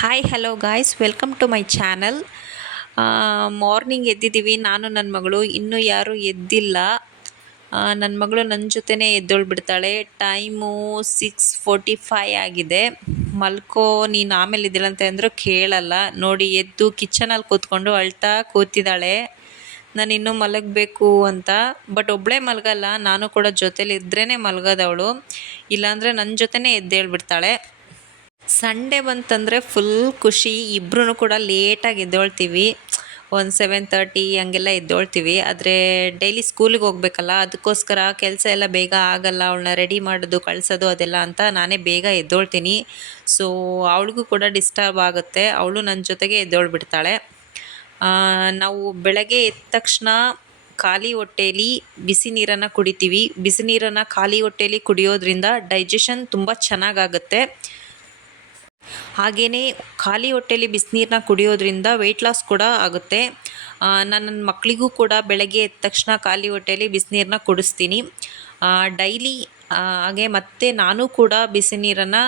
Hi hello guys, welcome to my channel. Morning ಎದ್ದಿದ್ದೀವಿ, ನಾನು ನನ್ನ ಮಗಳು. ಇನ್ನೂ ಯಾರೂ ಎದ್ದಿಲ್ಲ. ನನ್ನ ಮಗಳು ನನ್ನ ಜೊತೆನೇ ಎದ್ದೊಳ್ಬಿಡ್ತಾಳೆ. ಟೈಮು 6:45 ಆಗಿದೆ. ಮಲ್ಕೋ, ನೀನು ಆಮೇಲೆ ಇದ್ದಿಲ್ಲಂತೆ ಅಂದರೂ ಕೇಳಲ್ಲ. ನೋಡಿ, ಎದ್ದು ಕಿಚನಲ್ಲಿ ಕೂತ್ಕೊಂಡು ಅಳ್ತಾ ಕೂತಿದ್ದಾಳೆ, ನಾನು ಇನ್ನೂ ಮಲಗಬೇಕು ಅಂತ. ಬಟ್ ಒಬ್ಬಳೇ ಮಲಗಲ್ಲ, ನಾನು ಕೂಡ ಜೊತೇಲಿ ಇದ್ರೇ ಮಲಗೋದವಳು. ಇಲ್ಲಾಂದರೆ ನನ್ನ ಜೊತೆನೇ ಎದ್ದೇಳ್ಬಿಡ್ತಾಳೆ. ಸಂಡೇ ಬಂತಂದರೆ ಫುಲ್ ಖುಷಿ. ಇಬ್ಬರೂ ಕೂಡ ಲೇಟಾಗಿ ಎದ್ದೇಳ್ತೀವಿ, ಒಂದು 7:30 ಹಂಗೆಲ್ಲ ಎದ್ದೇಳ್ತೀವಿ. ಆದರೆ ಡೈಲಿ ಸ್ಕೂಲಿಗೆ ಹೋಗ್ಬೇಕಲ್ಲ, ಅದಕ್ಕೋಸ್ಕರ ಕೆಲಸ ಎಲ್ಲ ಬೇಗ ಆಗಲ್ಲ. ಅವಳನ್ನ ರೆಡಿ ಮಾಡೋದು, ಕಳಿಸೋದು ಅದೆಲ್ಲ ಅಂತ ನಾನೇ ಬೇಗ ಎದ್ದೇಳ್ತೀನಿ. ಸೊ ಅವಳಿಗೂ ಕೂಡ ಡಿಸ್ಟರ್ಬ್ ಆಗುತ್ತೆ. ಅವಳು ನನ್ನ ಜೊತೆಗೆ ಎದ್ದೇಳ್ಬಿಡ್ತಾಳೆ. ನಾವು ಬೆಳಗ್ಗೆ ಎದ್ದ ತಕ್ಷಣ ಖಾಲಿ ಹೊಟ್ಟೇಲಿ ಬಿಸಿ ನೀರನ್ನು ಕುಡಿತೀವಿ. ಬಿಸಿ ನೀರನ್ನು ಖಾಲಿ ಹೊಟ್ಟೇಲಿ ಕುಡಿಯೋದ್ರಿಂದ ಡೈಜೆಷನ್ ತುಂಬ ಚೆನ್ನಾಗಾಗುತ್ತೆ. ಹಾಗೆಯೇ ಖಾಲಿ ಹೊಟ್ಟೆಲಿ ಬಿಸಿನೀರನ್ನ ಕುಡಿಯೋದ್ರಿಂದ ವೆಯ್ಟ್ ಲಾಸ್ ಕೂಡ ಆಗುತ್ತೆ. ನನ್ನ ಮಕ್ಕಳಿಗೂ ಕೂಡ ಬೆಳಗ್ಗೆ ಎದ್ದ ತಕ್ಷಣ ಖಾಲಿ ಹೊಟ್ಟೆಲಿ ಬಿಸಿನೀರನ್ನ ಕುಡಿಸ್ತೀನಿ ಡೈಲಿ. ಹಾಗೆ ಮತ್ತು ನಾನು ಕೂಡ ಬಿಸಿ ನೀರನ್ನು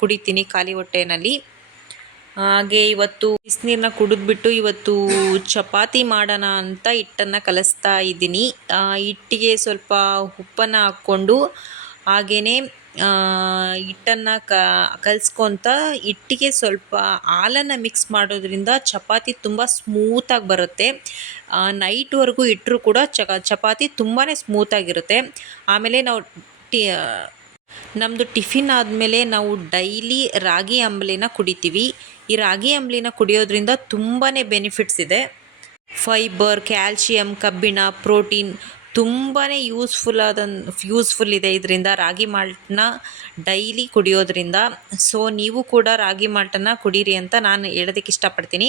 ಕುಡಿತೀನಿ ಖಾಲಿ ಹೊಟ್ಟೆಯಲ್ಲಿ. ಹಾಗೆ ಇವತ್ತು ಬಿಸಿನೀರನ್ನ ಕುಡಿದ್ಬಿಟ್ಟು ಇವತ್ತು ಚಪಾತಿ ಮಾಡೋಣ ಅಂತ ಹಿಟ್ಟನ್ನು ಕಲಿಸ್ತಾ ಇದ್ದೀನಿ. ಹಿಟ್ಟಿಗೆ ಸ್ವಲ್ಪ ಉಪ್ಪನ್ನು ಹಾಕ್ಕೊಂಡು ಹಾಗೆಯೇ ಹಿಟ್ಟನ್ನು ಕಲಿಸ್ಕೊತ ಹಿಟ್ಟಿಗೆ ಸ್ವಲ್ಪ ಹಾಲನ್ನು ಮಿಕ್ಸ್ ಮಾಡೋದ್ರಿಂದ ಚಪಾತಿ ತುಂಬ ಸ್ಮೂತಾಗಿ ಬರುತ್ತೆ. ನೈಟ್ವರೆಗೂ ಇಟ್ಟರೂ ಕೂಡ ಚಪಾತಿ ತುಂಬಾ ಸ್ಮೂತಾಗಿರುತ್ತೆ. ಆಮೇಲೆ ನಾವು ನಮ್ಮದು ಟಿಫಿನ್ ಆದಮೇಲೆ ನಾವು ಡೈಲಿ ರಾಗಿ ಅಂಬಲಿನ ಕುಡಿತೀವಿ. ಈ ರಾಗಿ ಅಂಬಲಿನ ಕುಡಿಯೋದ್ರಿಂದ ತುಂಬಾ ಬೆನಿಫಿಟ್ಸ್ ಇದೆ. ಫೈಬರ್, ಕ್ಯಾಲ್ಶಿಯಂ, ಕಬ್ಬಿಣ, ಪ್ರೋಟೀನ್ ತುಂಬಾ ಯೂಸ್ಫುಲ್ ಇದೆ ಇದರಿಂದ. ರಾಗಿ ಮಾಲ್ಟನ್ನ ಡೈಲಿ ಕುಡಿಯೋದ್ರಿಂದ. ಸೊ ನೀವು ಕೂಡ ರಾಗಿ ಮಾಲ್ಟನ್ನು ಕುಡೀರಿ ಅಂತ ನಾನು ಹೇಳೋದಕ್ಕೆ ಇಷ್ಟಪಡ್ತೀನಿ.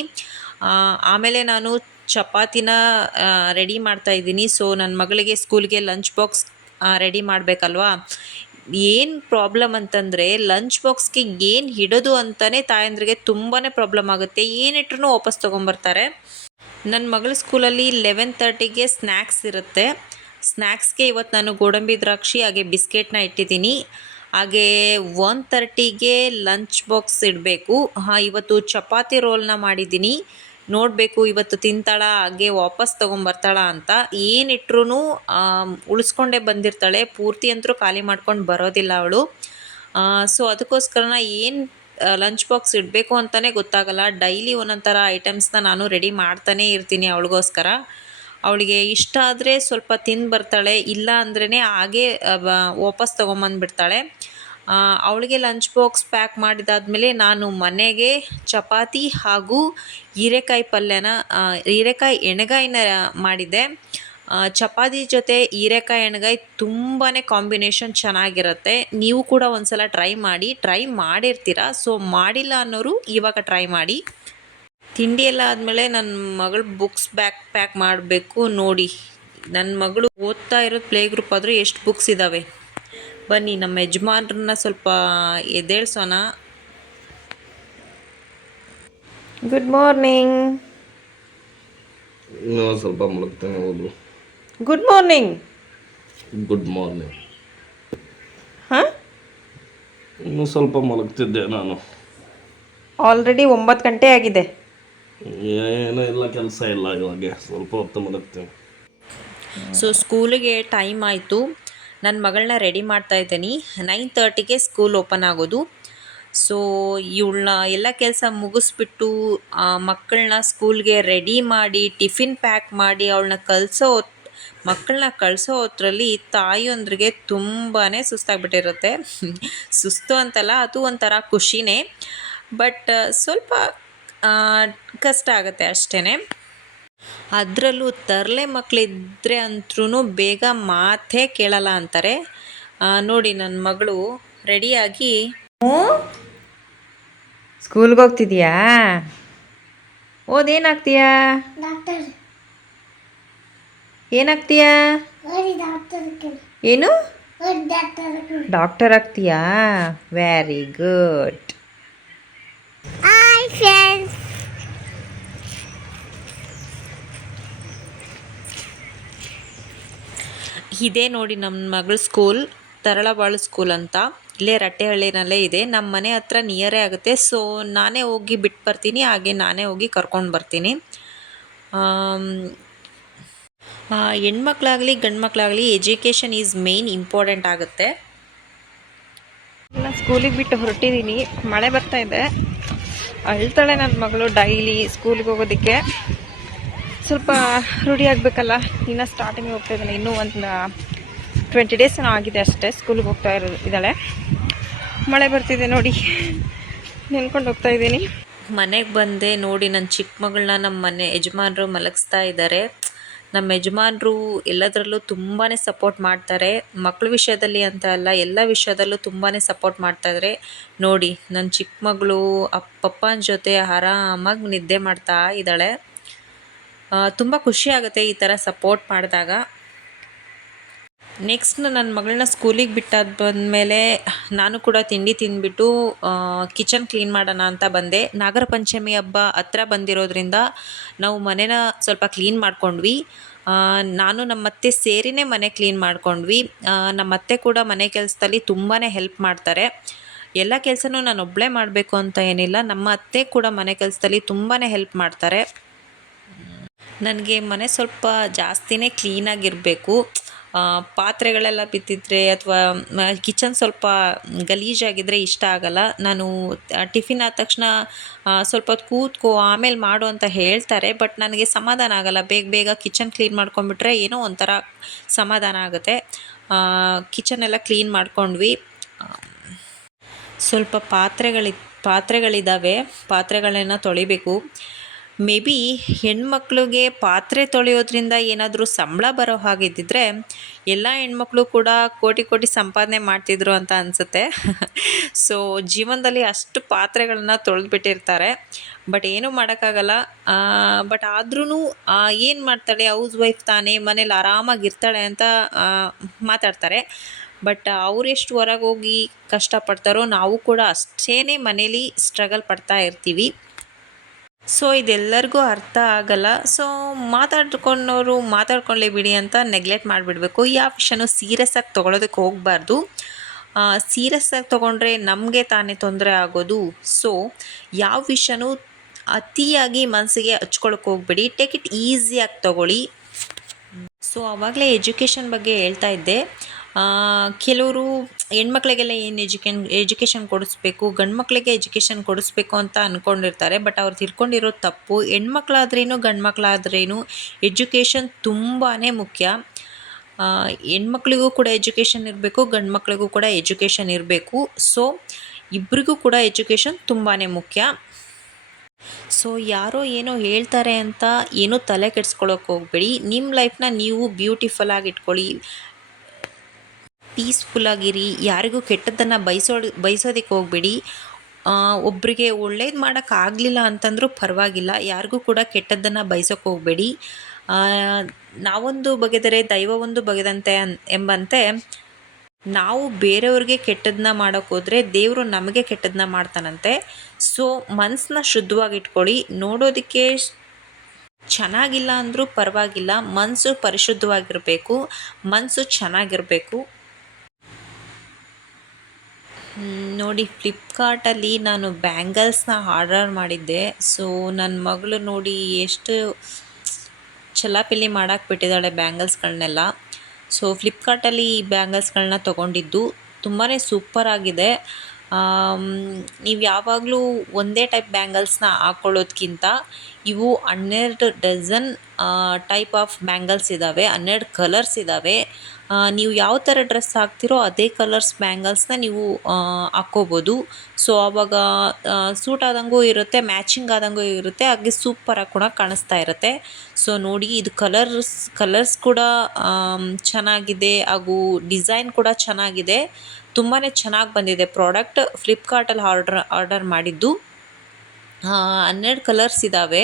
ಆಮೇಲೆ ನಾನು ಚಪಾತಿನ ರೆಡಿ ಮಾಡ್ತಾಯಿದ್ದೀನಿ. ಸೊ ನನ್ನ ಮಗಳಿಗೆ ಸ್ಕೂಲ್ಗೆ ಲಂಚ್ ಬಾಕ್ಸ್ ರೆಡಿ ಮಾಡಬೇಕಲ್ವಾ. ಏನು ಪ್ರಾಬ್ಲಮ್ ಅಂತಂದರೆ ಲಂಚ್ ಬಾಕ್ಸ್ಗೆ ಏನು ಇಡೋದು ಅಂತಲೇ ತಾಯಂದ್ರಿಗೆ ತುಂಬಾ ಪ್ರಾಬ್ಲಮ್ ಆಗುತ್ತೆ. ಏನಿಟ್ರೂ ವಾಪಸ್ ತೊಗೊಂಬರ್ತಾರೆ. ನನ್ನ ಮಗಳ ಸ್ಕೂಲಲ್ಲಿ 11:30ಗೆ ಸ್ನ್ಯಾಕ್ಸ್ ಇರುತ್ತೆ. ಸ್ನ್ಯಾಕ್ಸ್ಗೆ ಇವತ್ತು ನಾನು ಗೋಡಂಬಿ ದ್ರಾಕ್ಷಿ ಹಾಗೆ ಬಿಸ್ಕೆಟ್ನ ಇಟ್ಟಿದ್ದೀನಿ. ಹಾಗೆ 1:30ಗೆ ಲಂಚ್ ಬಾಕ್ಸ್ ಇಡಬೇಕು. ಇವತ್ತು ಚಪಾತಿ ರೋಲ್ನ ಮಾಡಿದ್ದೀನಿ. ನೋಡಬೇಕು ಇವತ್ತು ತಿಂತಾಳ ಹಾಗೆ ವಾಪಸ್ ತೊಗೊಂಬರ್ತಾಳ ಅಂತ. ಏನಿಟ್ರೂ ಉಳಿಸ್ಕೊಂಡೇ ಬಂದಿರ್ತಾಳೆ. ಪೂರ್ತಿ ಅಂತೂ ಖಾಲಿ ಮಾಡ್ಕೊಂಡು ಬರೋದಿಲ್ಲ ಅವಳು. ಸೊ ಅದಕ್ಕೋಸ್ಕರ ಏನು ಲಂಚ್ ಬಾಕ್ಸ್ ಇಡಬೇಕು ಅಂತಲೇ ಗೊತ್ತಾಗಲ್ಲ. ಡೈಲಿ ಒಂದೊಂದು ಥರ ಐಟಮ್ಸ್ನ ನಾನು ರೆಡಿ ಮಾಡ್ತಾನೇ ಇರ್ತೀನಿ ಅವಳಿಗೋಸ್ಕರ. ಅವಳಿಗೆ ಇಷ್ಟ ಆದರೆ ಸ್ವಲ್ಪ ತಿಂದು ಬರ್ತಾಳೆ, ಇಲ್ಲ ಅಂದ್ರೇ ಹಾಗೇ ವಾಪಸ್ ತೊಗೊಂಬಂದುಬಿಡ್ತಾಳೆ. ಅವಳಿಗೆ ಲಂಚ್ ಬಾಕ್ಸ್ ಪ್ಯಾಕ್ ಮಾಡಿದಾದ್ಮೇಲೆ ನಾನು ಮನೆಗೆ ಚಪಾತಿ ಹಾಗೂ ಹೀರೆಕಾಯಿ ಎಣ್ಗಾಯಿನ ಮಾಡಿದ್ದೆ. ಚಪಾತಿ ಜೊತೆ ಹೀರೆಕಾಯಿ ಎಣ್ಗಾಯಿ ತುಂಬಾ ಕಾಂಬಿನೇಷನ್ ಚೆನ್ನಾಗಿರುತ್ತೆ. ನೀವು ಕೂಡ ಒಂದ್ಸಲ ಟ್ರೈ ಮಾಡಿರ್ತೀರ. ಸೊ ಮಾಡಿಲ್ಲ ಅನ್ನೋರು ಇವಾಗ ಟ್ರೈ ಮಾಡಿ. ತಿಂಡಿ ಎಲ್ಲ ಆದಮೇಲೆ ನನ್ನ ಮಗಳು ಬುಕ್ಸ್ ಪ್ಯಾಕ್ ಮಾಡಬೇಕು. ನೋಡಿ, ನನ್ನ ಮಗಳು ಓದ್ತಾ ಇರೋದು ಪ್ಲೇ ಗ್ರೂಪ್ ಆದರೂ ಎಷ್ಟು ಬುಕ್ಸ್ ಇದ್ದಾವೆ. ಬನ್ನಿ ನಮ್ಮ ಯಜಮಾನ್ರನ್ನ ಸ್ವಲ್ಪ ಎದ್ದೇಳ್ಸೋಣ. Good morning. ಸ್ವಲ್ಪ ಮಲಗ್ತೇನೆ. ಹೌದು, ಗುಡ್ ಮಾರ್ನಿಂಗ್. Good morning. ಹಾಂ, ಇನ್ನೂ ಸ್ವಲ್ಪ ಮಲಗ್ತಿದ್ದೆ ನಾನು. ಆಲ್ರೆಡಿ 9 ಗಂಟೆ ಆಗಿದೆ. ಏನೂ ಇಲ್ಲ, ಕೆಲಸ ಇಲ್ಲ. ಇವಾಗ ಸ್ವಲ್ಪ ಹೊತ್ತು ಮಲಗ್ತೇನೆ. ಸೊ ಸ್ಕೂಲಿಗೆ ಟೈಮ್ ಆಯಿತು. ನನ್ನ ಮಗಳನ್ನ ರೆಡಿ ಮಾಡ್ತಾಯಿದ್ದೀನಿ. 9:30ಗೆ ಸ್ಕೂಲ್ ಓಪನ್ ಆಗೋದು. ಸೊ ಇವಳನ್ನ ಎಲ್ಲ ಕೆಲಸ ಮುಗಿಸ್ಬಿಟ್ಟು ಮಕ್ಕಳನ್ನ ಸ್ಕೂಲ್ಗೆ ರೆಡಿ ಮಾಡಿ ಟಿಫಿನ್ ಪ್ಯಾಕ್ ಮಾಡಿ ಮಕ್ಕಳನ್ನ ಕಳಿಸೋ ಹೊತ್ತರಲ್ಲಿ ತಾಯಿಯೊಂದ್ರಿಗೆ ತುಂಬಾ ಸುಸ್ತಾಗ್ಬಿಟ್ಟಿರುತ್ತೆ. ಸುಸ್ತು ಅಂತಲ್ಲ, ಅದು ಒಂಥರ ಖುಷಿನೇ. ಬಟ್ ಸ್ವಲ್ಪ ಕಷ್ಟ ಆಗುತ್ತೆ ಅಷ್ಟೇ. ಅದರಲ್ಲೂ ತರಲೆ ಮಕ್ಕಳಿದ್ರೆ ಅಂದ್ರೂ ಬೇಗ ಮಾತೇ ಕೇಳಲ್ಲ ಅಂತಾರೆ. ನೋಡಿ, ನನ್ನ ಮಗಳು ರೆಡಿಯಾಗಿ ಸ್ಕೂಲ್ಗೆ ಹೋಗ್ತಿದ್ಯಾ? ಓದೇನಾಗ್ತೀಯಾ? ಏನಾಗ್ತೀಯಾ? ಏನು? ಡಾಕ್ಟರ್ ಆಗ್ತೀಯಾ? Very good. ಇದೇ ನೋಡಿ ನಮ್ಮ ಮಗಳ ಸ್ಕೂಲ್, ತರಳಬಾಳು ಸ್ಕೂಲ್ ಅಂತ. ಇಲ್ಲೇ ರಟ್ಟೆಹಳ್ಳಿನಲ್ಲೇ ಇದೆ. ನಮ್ಮ ಮನೆ ಹತ್ರ ನಿಯರೇ ಆಗುತ್ತೆ. ಸೊ ನಾನೇ ಹೋಗಿ ಬಿಟ್ಟು ಬರ್ತೀನಿ, ಹಾಗೆ ನಾನೇ ಹೋಗಿ ಕರ್ಕೊಂಡು ಬರ್ತೀನಿ. ಹೆಣ್ಮಕ್ಳಾಗಲಿ ಗಂಡು ಮಕ್ಕಳಾಗಲಿ ಎಜುಕೇಷನ್ ಈಸ್ ಮೇಯ್ನ್ ಇಂಪಾರ್ಟೆಂಟ್ ಆಗುತ್ತೆ. ನಾನು ಸ್ಕೂಲಿಗೆ ಬಿಟ್ಟು ಹೊರಟಿದ್ದೀನಿ. ಮಳೆ ಬರ್ತಾ ಇದೆ. ಅಳ್ತಾಳೆ ನನ್ನ ಮಗಳು ಡೈಲಿ ಸ್ಕೂಲಿಗೆ ಹೋಗೋದಕ್ಕೆ. ಸ್ವಲ್ಪ ರೂಢಿ ಆಗಬೇಕಲ್ಲ. ಇನ್ನೂ ಸ್ಟಾರ್ಟಿಂಗ್ ಹೋಗ್ತಾ ಇದ್ದಾನೆ. ಇನ್ನೂ ಒಂದು 20 ಡೇಸ್ ಏನೋ ಆಗಿದೆ ಅಷ್ಟೇ ಸ್ಕೂಲಿಗೆ ಹೋಗ್ತಾ ಇದ್ದಾಳೆ. ಮಳೆ ಬರ್ತಿದೆ ನೋಡಿ, ನೆನ್ಕೊಂಡು ಹೋಗ್ತಾ ಇದ್ದೀನಿ. ಮನೆಗೆ ಬಂದೆ ನೋಡಿ, ನನ್ನ ಚಿಕ್ಕ ಮಗಳನ್ನ ನಮ್ಮ ಮನೆ ಯಜಮಾನರು ಮಲಗಿಸ್ತಾ ಇದ್ದಾರೆ. ನಮ್ಮ ಯಜಮಾನರು ಎಲ್ಲದರಲ್ಲೂ ತುಂಬಾ ಸಪೋರ್ಟ್ ಮಾಡ್ತಾರೆ. ಮಕ್ಕಳ ವಿಷಯದಲ್ಲಿ ಅಂತ ಅಲ್ಲ, ಎಲ್ಲ ವಿಷಯದಲ್ಲೂ ತುಂಬಾ ಸಪೋರ್ಟ್ ಮಾಡ್ತಾಯಿದ್ದಾರೆ. ನೋಡಿ ನನ್ನ ಚಿಕ್ಕ ಮಗಳು ಪಪ್ಪನ ಜೊತೆ ಆರಾಮಾಗಿ ನಿದ್ದೆ ಮಾಡ್ತಾ ಇದ್ದಾಳೆ. ತುಂಬ ಖುಷಿ ಆಗುತ್ತೆ ಈ ಥರ ಸಪೋರ್ಟ್ ಮಾಡಿದಾಗ. ನೆಕ್ಸ್ಟ್ ನನ್ನ ಮಗಳನ್ನ ಸ್ಕೂಲಿಗೆ ಬಿಟ್ಟಾದ ಬಂದಮೇಲೆ ನಾನು ಕೂಡ ತಿಂಡಿ ತಿಂದ್ಬಿಟ್ಟು ಕಿಚನ್ ಕ್ಲೀನ್ ಮಾಡೋಣ ಅಂತ ಬಂದೆ. ನಾಗರ ಪಂಚಮಿ ಹಬ್ಬ ಹತ್ರ ಬಂದಿರೋದ್ರಿಂದ ನಾವು ಮನೇನ ಸ್ವಲ್ಪ ಕ್ಲೀನ್ ಮಾಡ್ಕೊಂಡ್ವಿ. ನಾನು ನಮ್ಮತ್ತೆ ಸೇರಿನೇ ಮನೆ ಕ್ಲೀನ್ ಮಾಡ್ಕೊಂಡ್ವಿ. ನಮ್ಮತ್ತೆ ಕೂಡ ಮನೆ ಕೆಲಸದಲ್ಲಿ ತುಂಬಾ ಹೆಲ್ಪ್ ಮಾಡ್ತಾರೆ. ಎಲ್ಲ ಕೆಲಸನೂ ನಾನು ಒಬ್ಬಳೇ ಮಾಡಬೇಕು ಅಂತ ಏನಿಲ್ಲ, ನಮ್ಮ ಅತ್ತೆ ಕೂಡ ಮನೆ ಕೆಲಸದಲ್ಲಿ ತುಂಬಾ ಹೆಲ್ಪ್ ಮಾಡ್ತಾರೆ. ನನಗೆ ಮನೆ ಸ್ವಲ್ಪ ಜಾಸ್ತಿನೇ ಕ್ಲೀನಾಗಿರಬೇಕು. ಪಾತ್ರೆಗಳೆಲ್ಲ ಬಿದ್ದಿದ್ರೆ ಅಥವಾ ಕಿಚನ್ ಸ್ವಲ್ಪ ಗಲೀಜಾಗಿದ್ದರೆ ಇಷ್ಟ ಆಗಲ್ಲ. ನಾನು ಟಿಫಿನ್ ಆದ ತಕ್ಷಣ ಸ್ವಲ್ಪ ಹೊತ್ತು ಕೂತ್ಕೋ ಆಮೇಲೆ ಮಾಡು ಅಂತ ಹೇಳ್ತಾರೆ. ಬಟ್ ನನಗೆ ಸಮಾಧಾನ ಆಗಲ್ಲ. ಬೇಗ ಬೇಗ ಕಿಚನ್ ಕ್ಲೀನ್ ಮಾಡ್ಕೊಂಡ್ಬಿಟ್ರೆ ಏನೋ ಒಂಥರ ಸಮಾಧಾನ ಆಗುತ್ತೆ. ಕಿಚನ್ ಎಲ್ಲ ಕ್ಲೀನ್ ಮಾಡ್ಕೊಂಡ್ವಿ. ಸ್ವಲ್ಪ ಪಾತ್ರೆಗಳಿದ್ದಾವೆ, ಪಾತ್ರೆಗಳನ್ನ ತೊಳಿಬೇಕು. ಮೇ ಬಿ ಹೆಣ್ಮಕ್ಳಿಗೆ ಪಾತ್ರೆ ತೊಳೆಯೋದ್ರಿಂದ ಏನಾದರೂ ಸಂಬಳ ಬರೋ ಹಾಗಿದ್ದಿದ್ರೆ ಎಲ್ಲ ಹೆಣ್ಮಕ್ಳು ಕೂಡ ಕೋಟಿ ಕೋಟಿ ಸಂಪಾದನೆ ಮಾಡ್ತಿದ್ರು ಅಂತ ಅನಿಸುತ್ತೆ. ಸೊ ಜೀವನದಲ್ಲಿ ಅಷ್ಟು ಪಾತ್ರೆಗಳನ್ನ ತೊಳೆದ್ಬಿಟ್ಟಿರ್ತಾರೆ. ಬಟ್ ಏನೂ ಮಾಡೋಕ್ಕಾಗಲ್ಲ. ಬಟ್ ಆದ್ರೂ ಏನು ಮಾಡ್ತಾಳೆ, ಹೌಸ್ ವೈಫ್ ತಾನೇ, ಮನೇಲಿ ಆರಾಮಾಗಿರ್ತಾಳೆ ಅಂತ ಮಾತಾಡ್ತಾರೆ. ಬಟ್ ಅವರೆಷ್ಟು ಹೊರಗೆ ಹೋಗಿ ಕಷ್ಟಪಡ್ತಾರೋ ನಾವು ಕೂಡ ಅಷ್ಟೇ ಮನೇಲಿ ಸ್ಟ್ರಗಲ್ ಪಡ್ತಾ ಇರ್ತೀವಿ. ಸೊ ಇದೆಲ್ಲರಿಗೂ ಅರ್ಥ ಆಗಲ್ಲ. ಸೊ ಮಾತಾಡ್ಕೊಂಡವರು ಮಾತಾಡ್ಕೊಳ್ಳೇ ಬಿಡಿ ಅಂತ ನೆಗ್ಲೆಕ್ಟ್ ಮಾಡಿಬಿಡ್ಬೇಕು. ಯಾವ ವಿಷಯನೂ ಸೀರಿಯಸ್ ಆಗಿ ತೊಗೊಳೋದಕ್ಕೆ ಹೋಗಬಾರ್ದು. ಸೀರಿಯಸ್ ಆಗಿ ತೊಗೊಂಡ್ರೆ ನಮಗೆ ತಾನೇ ತೊಂದರೆ ಆಗೋದು. ಸೊ ಯಾವ ವಿಷಯನೂ ಅತಿಯಾಗಿ ಮನಸ್ಸಿಗೆ ಹಚ್ಕೊಳಕ್ಕೆ ಹೋಗ್ಬೇಡಿ. ಟೇಕ್ ಇಟ್ ಈಸಿಯಾಗಿ ತೊಗೊಳ್ಳಿ. ಸೊ ಆವಾಗಲೇ ಎಜುಕೇಷನ್ ಬಗ್ಗೆ ಹೇಳ್ತಾ ಇದ್ದೆ. ಕೆಲವರು ಹೆಣ್ಮಕ್ಳಿಗೆಲ್ಲ ಏನು ಎಜುಕೇಷನ್ ಕೊಡಿಸ್ಬೇಕು, ಗಂಡು ಮಕ್ಕಳಿಗೆ ಎಜುಕೇಷನ್ ಕೊಡಿಸ್ಬೇಕು ಅಂತ ಅಂದ್ಕೊಂಡಿರ್ತಾರೆ. ಬಟ್ ಅವ್ರು ತಿಳ್ಕೊಂಡಿರೋದು ತಪ್ಪು. ಹೆಣ್ಮಕ್ಳಾದ್ರೇನು ಗಂಡು ಮಕ್ಕಳಾದ್ರೇನು ಎಜುಕೇಷನ್ ತುಂಬಾ ಮುಖ್ಯ. ಹೆಣ್ಮಕ್ಳಿಗೂ ಕೂಡ ಎಜುಕೇಷನ್ ಇರಬೇಕು, ಗಂಡು ಮಕ್ಕಳಿಗೂ ಕೂಡ ಎಜುಕೇಷನ್ ಇರಬೇಕು. ಸೊ ಇಬ್ಬರಿಗೂ ಕೂಡ ಎಜುಕೇಷನ್ ತುಂಬಾ ಮುಖ್ಯ. ಸೊ ಯಾರೋ ಏನೋ ಹೇಳ್ತಾರೆ ಅಂತ ಏನೂ ತಲೆ ಕೆಡಿಸ್ಕೊಳ್ಳೋಕೆ ಹೋಗಬೇಡಿ. ನಿಮ್ಮ ಲೈಫ್ನ ನೀವು ಬ್ಯೂಟಿಫುಲ್ ಆಗಿ ಇಟ್ಕೊಳ್ಳಿ, ಪೀಸ್ಫುಲ್ಲಾಗಿರಿ. ಯಾರಿಗೂ ಕೆಟ್ಟದ್ದನ್ನು ಬಯಸೋದಕ್ಕೆ ಹೋಗಬೇಡಿ. ಒಬ್ಬರಿಗೆ ಒಳ್ಳೇದು ಮಾಡೋಕ್ಕಾಗಲಿಲ್ಲ ಅಂತಂದರೂ ಪರವಾಗಿಲ್ಲ, ಯಾರಿಗೂ ಕೂಡ ಕೆಟ್ಟದ್ದನ್ನು ಬಯಸೋಕೆ ಹೋಗಬೇಡಿ. ನಾವೊಂದು ಬಗೆದರೆ ದೈವ ಒಂದು ಬಗೆದಂತೆ ಎಂಬಂತೆ ನಾವು ಬೇರೆಯವ್ರಿಗೆ ಕೆಟ್ಟದನ್ನ ಮಾಡೋಕ್ಕೆ ಹೋದರೆ ದೇವರು ನಮಗೆ ಕೆಟ್ಟದನ್ನ ಮಾಡ್ತಾನಂತೆ. ಸೊ ಮನಸ್ಸನ್ನ ಶುದ್ಧವಾಗಿಟ್ಕೊಳ್ಳಿ. ನೋಡೋದಕ್ಕೆ ಚೆನ್ನಾಗಿಲ್ಲ ಅಂದರೂ ಪರವಾಗಿಲ್ಲ, ಮನಸ್ಸು ಪರಿಶುದ್ಧವಾಗಿರಬೇಕು, ಮನಸ್ಸು ಚೆನ್ನಾಗಿರಬೇಕು. ನೋಡಿ ಫ್ಲಿಪ್ಕಾರ್ಟಲ್ಲಿ ನಾನು ಬ್ಯಾಂಗಲ್ಸ್ನ ಆರ್ಡರ್ ಮಾಡಿದ್ದೆ. ಸೊ ನನ್ನ ಮಗಳು ನೋಡಿ ಎಷ್ಟು ಚಲಾಪಿಲಿ ಮಾಡಾಕ್ಬಿಟ್ಟಿದ್ದಾಳೆ ಬ್ಯಾಂಗಲ್ಸ್ಗಳನ್ನೆಲ್ಲ. ಸೊ ಫ್ಲಿಪ್ಕಾರ್ಟಲ್ಲಿ ಈ ಬ್ಯಾಂಗಲ್ಸ್ಗಳನ್ನ ತೊಗೊಂಡಿದ್ದು ತುಂಬಾ ಸೂಪರಾಗಿದೆ. ನೀವು ಯಾವಾಗಲೂ ಒಂದೇ ಟೈಪ್ ಬ್ಯಾಂಗಲ್ಸ್ನ ಹಾಕ್ಕೊಳ್ಳೋದ್ಕಿಂತ ಇವು 12 ಡಜನ್ ಟೈಪ್ ಆಫ್ ಬ್ಯಾಂಗಲ್ಸ್ ಇದ್ದಾವೆ, 12 ಕಲರ್ಸ್ ಇದ್ದಾವೆ. ನೀವು ಯಾವ ಥರ ಡ್ರೆಸ್ ಹಾಕ್ತಿರೋ ಅದೇ ಕಲರ್ಸ್ ಬ್ಯಾಂಗಲ್ಸ್ನ ನೀವು ಹಾಕ್ಕೋಬೋದು. ಸೊ ಆವಾಗ ಸೂಟ್ ಆದಂಗೂ ಇರುತ್ತೆ, ಮ್ಯಾಚಿಂಗ್ ಆದಂಗೂ ಇರುತ್ತೆ, ಹಾಗೆ ಸೂಪರಾಗಿ ಕೂಡ ಕಾಣಿಸ್ತಾ ಇರುತ್ತೆ. ಸೊ ನೋಡಿ ಇದು ಕಲರ್ಸ್ ಕೂಡ ಚೆನ್ನಾಗಿದೆ, ಹಾಗೂ ಡಿಸೈನ್ ಕೂಡ ಚೆನ್ನಾಗಿದೆ. ತುಂಬಾ ಚೆನ್ನಾಗಿ ಬಂದಿದೆ ಪ್ರಾಡಕ್ಟ್. ಫ್ಲಿಪ್ಕಾರ್ಟಲ್ಲಿ ಆರ್ಡರ್ ಮಾಡಿದ್ದು. 12 ಕಲರ್ಸ್ ಇದ್ದಾವೆ.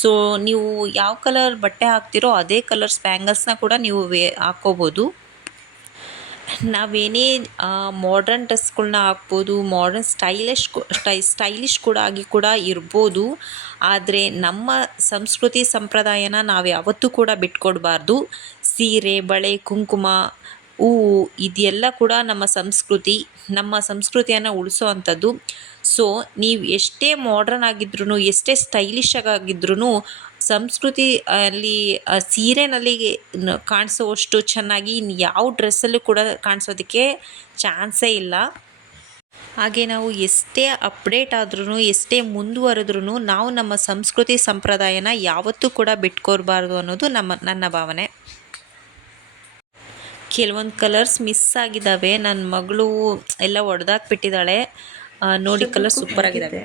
ಸೊ ನೀವು ಯಾವ ಕಲರ್ ಬಟ್ಟೆ ಹಾಕ್ತಿರೋ ಅದೇ ಕಲರ್ಸ್ ಬ್ಯಾಂಗಲ್ಸ್ನ ಕೂಡ ನೀವು ಹಾಕ್ಕೋಬೋದು. ನಾವೇನೇ ಮಾಡ್ರನ್ ಡ್ರೆಸ್ಗಳ್ನ ಹಾಕ್ಬೋದು, ಮಾಡ್ರನ್ ಸ್ಟೈಲಿಶ್ ಕೂಡ ಆಗಿ ಕೂಡ ಇರ್ಬೋದು. ಆದರೆ ನಮ್ಮ ಸಂಸ್ಕೃತಿ ಸಂಪ್ರದಾಯನ ನಾವು ಯಾವತ್ತೂ ಕೂಡ ಬಿಟ್ಕೊಡ್ಬಾರ್ದು. ಸೀರೆ, ಬಳೆ, ಕುಂಕುಮ, ಹೂವು ಇದೆಲ್ಲ ಕೂಡ ನಮ್ಮ ಸಂಸ್ಕೃತಿಯನ್ನು ಉಳಿಸೋ ಅಂಥದ್ದು. ಸೊ ನೀವು ಎಷ್ಟೇ ಮಾಡ್ರನ್ ಆಗಿದ್ರೂ, ಎಷ್ಟೇ ಸ್ಟೈಲಿಶ್ ಆಗಿದ್ರೂ ಸಂಸ್ಕೃತಿ ಅಲ್ಲಿ ಸೀರೆನಲ್ಲಿ ಕಾಣಿಸೋವಷ್ಟು ಚೆನ್ನಾಗಿ ಯಾವ ಡ್ರೆಸ್ಸಲ್ಲೂ ಕೂಡ ಕಾಣಿಸೋದಕ್ಕೆ ಚಾನ್ಸೇ ಇಲ್ಲ. ಹಾಗೆ ನಾವು ಎಷ್ಟೇ ಅಪ್ಡೇಟ್ ಆದ್ರೂ, ಎಷ್ಟೇ ಮುಂದುವರೆದ್ರೂ ನಾವು ನಮ್ಮ ಸಂಸ್ಕೃತಿ ಸಂಪ್ರದಾಯನ ಯಾವತ್ತೂ ಕೂಡ ಬಿಟ್ಕೊಡ್ಬಾರ್ದು ಅನ್ನೋದು ನನ್ನ ಭಾವನೆ. ಕೆಲವೊಂದು ಕಲರ್ಸ್ ಮಿಸ್ ಆಗಿದ್ದಾವೆ. ನನ್ನ ಮಗಳು ಎಲ್ಲ ಒಡೆದಾಕ್ಬಿಟ್ಟಿದ್ದಾಳೆ. ನೋಡಿ, ಕಲರ್ ಸೂಪರ್ ಆಗಿದ್ದಾವೆ.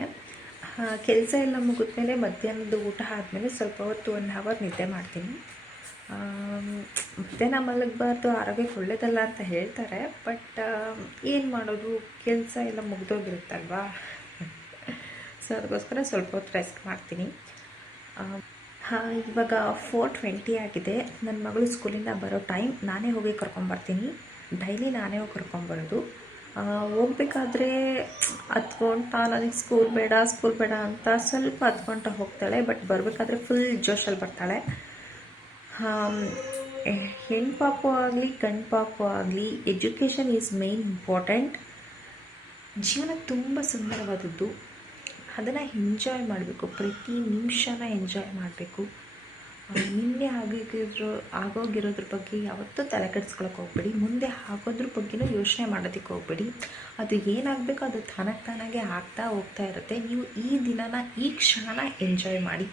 ಕೆಲಸ ಎಲ್ಲ ಮುಗಿದ್ಮೇಲೆ ಮಧ್ಯಾಹ್ನದ ಊಟ ಆದಮೇಲೆ ಸ್ವಲ್ಪ ಹೊತ್ತು 1 ಅವರ್ ನಿದ್ದೆ ಮಾಡ್ತೀನಿ. ಮಧ್ಯಾಹ್ನ ಮಲಗಬಾರ್ದು, ಆರೋಗ್ಯಕ್ಕೆ ಒಳ್ಳೆಯದಲ್ಲ ಅಂತ ಹೇಳ್ತಾರೆ. ಬಟ್ ಏನು ಮಾಡೋದು, ಕೆಲಸ ಎಲ್ಲ ಮುಗ್ದೋಗಿರುತ್ತಲ್ವಾ. ಸೊ ಅದಕ್ಕೋಸ್ಕರ ಸ್ವಲ್ಪ ಹೊತ್ತು ರೆಸ್ಟ್ ಮಾಡ್ತೀನಿ. ಇವಾಗ 4:20 ಆಗಿದೆ. ನನ್ನ ಮಗಳು ಸ್ಕೂಲಿಂದ ಬರೋ ಟೈಮ್. ನಾನೇ ಹೋಗಿ ಕರ್ಕೊಂಬರ್ತೀನಿ. ಡೈಲಿ ನಾನೇ ಹೋಗಿ ಕರ್ಕೊಂಬರೋದು. ಹೋಗ್ಬೇಕಾದ್ರೆ ಹತ್ಕೊಳ್ತಾ ನನಗೆ ಸ್ಕೂಲ್ ಬೇಡ ಅಂತ ಸ್ವಲ್ಪ ಹತ್ಕೊಳ್ತಾ ಹೋಗ್ತಾಳೆ. ಬಟ್ ಬರಬೇಕಾದ್ರೆ ಫುಲ್ ಜೋಶಲ್ಲಿ ಬರ್ತಾಳೆ. ಹೆಣ್ಣು ಪಾಪು ಆಗಲಿ ಗಂಡು ಪಾಪು ಆಗಲಿ, ಎಜುಕೇಷನ್ ಈಸ್ ಮೇನ್ ಇಂಪಾರ್ಟೆಂಟ್. ಜೀವನ ತುಂಬ ಸುಂದರವಾದದ್ದು. ಅದನ್ನು ಎಂಜಾಯ್ ಮಾಡಬೇಕು, ಪ್ರತಿ ನಿಮಿಷನ ಎಂಜಾಯ್ ಮಾಡಬೇಕು. ನಿನ್ನೆ ಆಗೋಗಿರೋದ್ರ ಬಗ್ಗೆ ಯಾವತ್ತೂ ತಲೆ ಕೆಡಿಸ್ಕೊಳಕ್ಕೆ ಹೋಗ್ಬೇಡಿ. ಮುಂದೆ ಆಗೋದ್ರ ಬಗ್ಗೆನೂ ಯೋಚನೆ ಮಾಡೋದಕ್ಕೆ ಹೋಗ್ಬೇಡಿ. ಅದು ಏನಾಗಬೇಕು ಅದು ತಾನಾಗೆ ಆಗ್ತಾ ಹೋಗ್ತಾ ಇರುತ್ತೆ. ನೀವು ಈ ದಿನನ, ಈ ಕ್ಷಣನ ಎಂಜಾಯ್ ಮಾಡಿ.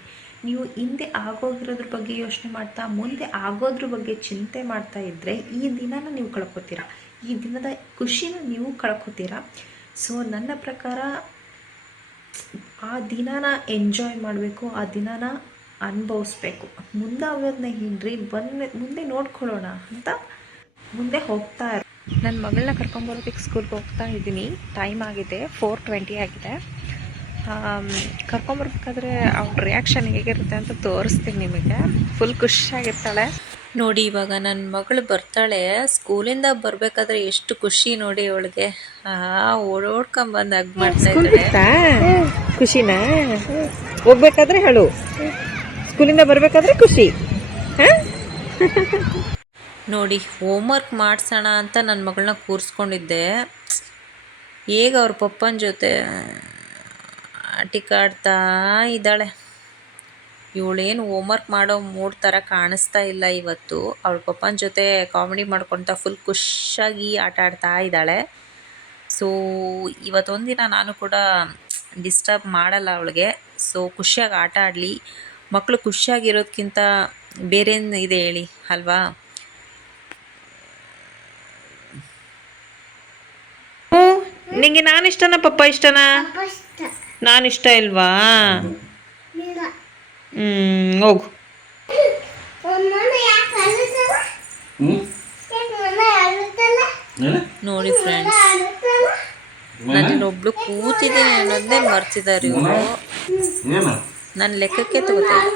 ನೀವು ಹಿಂದೆ ಆಗೋಗಿರೋದ್ರ ಬಗ್ಗೆ ಯೋಚನೆ ಮಾಡ್ತಾ, ಮುಂದೆ ಆಗೋದ್ರ ಬಗ್ಗೆ ಚಿಂತೆ ಮಾಡ್ತಾ ಇದ್ದರೆ ಈ ದಿನನ ನೀವು ಕಳ್ಕೊತೀರ. ಈ ದಿನದ ಖುಷಿನ ನೀವು ಕಳ್ಕೊತೀರ. ಸೊ ನನ್ನ ಪ್ರಕಾರ ಆ ದಿನನ ಎಂಜಾಯ್ ಮಾಡಬೇಕು, ಆ ದಿನನ ಅನುಭವಿಸ್ಬೇಕು. ಮುಂದೆ ಆಗೋದನ್ನ ಏನ್ರಿ, ಮುಂದೆ ನೋಡ್ಕೊಳ್ಳೋಣ ಅಂತ ಮುಂದೆ ಹೋಗ್ತಾ ಇರೋ. ನನ್ನ ಮಗಳನ್ನ ಕರ್ಕೊಂಬರೋದಕ್ಕೆ ಸ್ಕೂಲ್ಗೆ ಹೋಗ್ತಾ ಇದ್ದೀನಿ. ಟೈಮ್ ಆಗಿದೆ, 4:20 ಆಗಿದೆ. ಕರ್ಕೊಂಬರ್ಬೇಕಾದ್ರೆ ಅವ್ಳ ರಿಯಾಕ್ಷನ್ ಹೇಗಿರುತ್ತೆ ಅಂತ ತೋರಿಸ್ತೀನಿ ನಿಮಗೆ. ಫುಲ್ ಖುಷಿಯಾಗಿರ್ತಾಳೆ. ನೋಡಿ, ಇವಾಗ ನನ್ನ ಮಗಳು ಬರ್ತಾಳೆ. ಸ್ಕೂಲಿಂದ ಬರಬೇಕಾದ್ರೆ ಎಷ್ಟು ಖುಷಿ ನೋಡಿ ಅವಳಿಗೆ. ಓಡೋಡ್ಕೊಂಬಂದು ಹಗ್ ಮಾಡ್ತಾ ಇದ್ದಾಳೆ. ಖುಷಿನಾ? ಹೋಗ್ಬೇಕಾದ್ರೆ ಹೇಳು, ಸ್ಕೂಲಿಂದ ಬರಬೇಕಾದ್ರೆ ಖುಷಿ. ನೋಡಿ, ಹೋಮ್ವರ್ಕ್ ಮಾಡಿಸೋಣ ಅಂತ ನನ್ನ ಮಗಳನ್ನ ಕೂರಿಸ್ಕೊಂಡಿದ್ದೆ. ಈಗ ಅವ್ರ ಪಪ್ಪನ ಜೊತೆ ಆಟಿಕಾಡ್ತಾ ಇದ್ದಾಳೆ. ಇವಳೇನು ಹೋಮ್ವರ್ಕ್ ಮಾಡೋ ಮೂಡ್ ಥರ ಕಾಣಿಸ್ತಾ ಇಲ್ಲ ಇವತ್ತು. ಅವಳ ಪಪ್ಪನ ಜೊತೆ ಕಾಮಿಡಿ ಮಾಡ್ಕೊಳ್ತಾ ಫುಲ್ ಖುಷಿಯಾಗಿ ಆಟ ಆಡ್ತಾ ಇದ್ದಾಳೆ. ಸೊ ಇವತ್ತೊಂದಿನ ನಾನು ಕೂಡ ಡಿಸ್ಟರ್ಬ್ ಮಾಡಲ್ಲ ಅವಳಿಗೆ. ಸೊ ಖುಷಿಯಾಗಿ ಆಟ ಆಡಲಿ. ಮಕ್ಕಳು ಖುಷಿಯಾಗಿರೋದಕ್ಕಿಂತ ಬೇರೇನು ಇದೆ ಹೇಳಿ ಅಲ್ವಾ? ನಿಂಗೆ ನಾನು ಇಷ್ಟನಾ ಪಪ್ಪ ಇಷ್ಟನಾ? ನಾನು ಇಷ್ಟ ಇಲ್ವಾ? ಹೋಗು. ನೋಡಿ ಫ್ರೆಂಡ್ಸ್, ನಾನಿನ್ನೊಬ್ಳು ಕೂತಿದ್ದೀನಿ ಅನ್ನೋದನ್ನೇ ಮರ್ತಿದ್ದಾರೆ ಇವರು. ನನ್ನ ಲೆಕ್ಕಕ್ಕೆ ತಗೋತಾರೆ.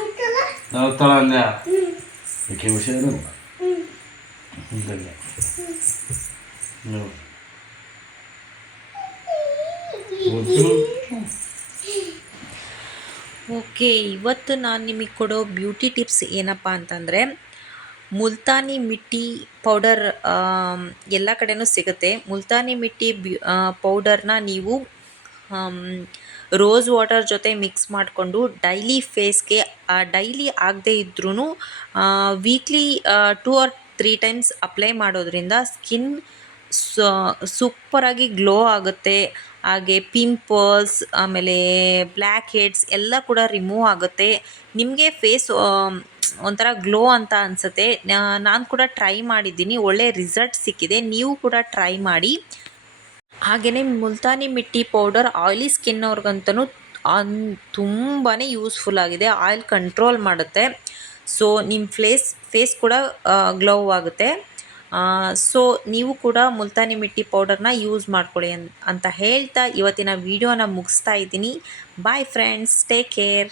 ಓಕೆ, ಇವತ್ತು ನಾನು ನಿಮಗೆ ಕೊಡೋ ಬ್ಯೂಟಿ ಟಿಪ್ಸ್ ಏನಪ್ಪ ಅಂತಂದರೆ, ಮುಲ್ತಾನಿ ಮಿಟ್ಟಿ ಪೌಡರ್ ಎಲ್ಲ ಕಡೆನೂ ಸಿಗುತ್ತೆ. ಮುಲ್ತಾನಿ ಮಿಟ್ಟಿ ಪೌಡರ್ನ ನೀವು ರೋಸ್ ವಾಟರ್ ಜೊತೆ ಮಿಕ್ಸ್ ಮಾಡಿಕೊಂಡು ಡೈಲಿ ಫೇಸ್ಗೆ, ಡೈಲಿ ಆಗದೇ ಇದ್ರೂ ವೀಕ್ಲಿ 2 or 3 ಟೈಮ್ಸ್ ಅಪ್ಲೈ ಮಾಡೋದ್ರಿಂದ ಸ್ಕಿನ್ ಸೂಪರಾಗಿ ಗ್ಲೋ ಆಗುತ್ತೆ. ಹಾಗೆ ಪಿಂಪಲ್ಸ್, ಆಮೇಲೆ ಬ್ಲ್ಯಾಕ್ ಹೆಡ್ಸ್ ಎಲ್ಲ ಕೂಡ ರಿಮೂವ್ ಆಗುತ್ತೆ. ನಿಮಗೆ ಫೇಸ್ ಒಂಥರ ಗ್ಲೋ ಅಂತ ಅನಿಸುತ್ತೆ. ನಾನು ಕೂಡ ಟ್ರೈ ಮಾಡಿದ್ದೀನಿ, ಒಳ್ಳೆ ರಿಸಲ್ಟ್ ಸಿಕ್ಕಿದೆ. ನೀವು ಕೂಡ ಟ್ರೈ ಮಾಡಿ. ಹಾಗೆಯೇ ಮುಲ್ತಾನಿ ಮಿಟ್ಟಿ ಪೌಡರ್ ಆಯಿಲಿ ಸ್ಕಿನ್ ಅವ್ರಿಗಂತೂ ತುಂಬಾ ಯೂಸ್ಫುಲ್ ಆಗಿದೆ. ಆಯಿಲ್ ಕಂಟ್ರೋಲ್ ಮಾಡುತ್ತೆ. ಸೊ ನಿಮ್ಮ ಫೇಸ್ ಕೂಡ ಗ್ಲೋ ಆಗುತ್ತೆ. ಸೊ ನೀವು ಕೂಡ ಮುಲ್ತಾನಿ ಮಿಟ್ಟಿ ಪೌಡರ್ನ ಯೂಸ್ ಮಾಡ್ಕೊಳ್ಳಿ ಅಂತ ಹೇಳ್ತಾ ಇವತ್ತಿನ ವಿಡಿಯೋನ ಮುಗಿಸ್ತಾ ಇದ್ದೀನಿ. Bye friends, take care.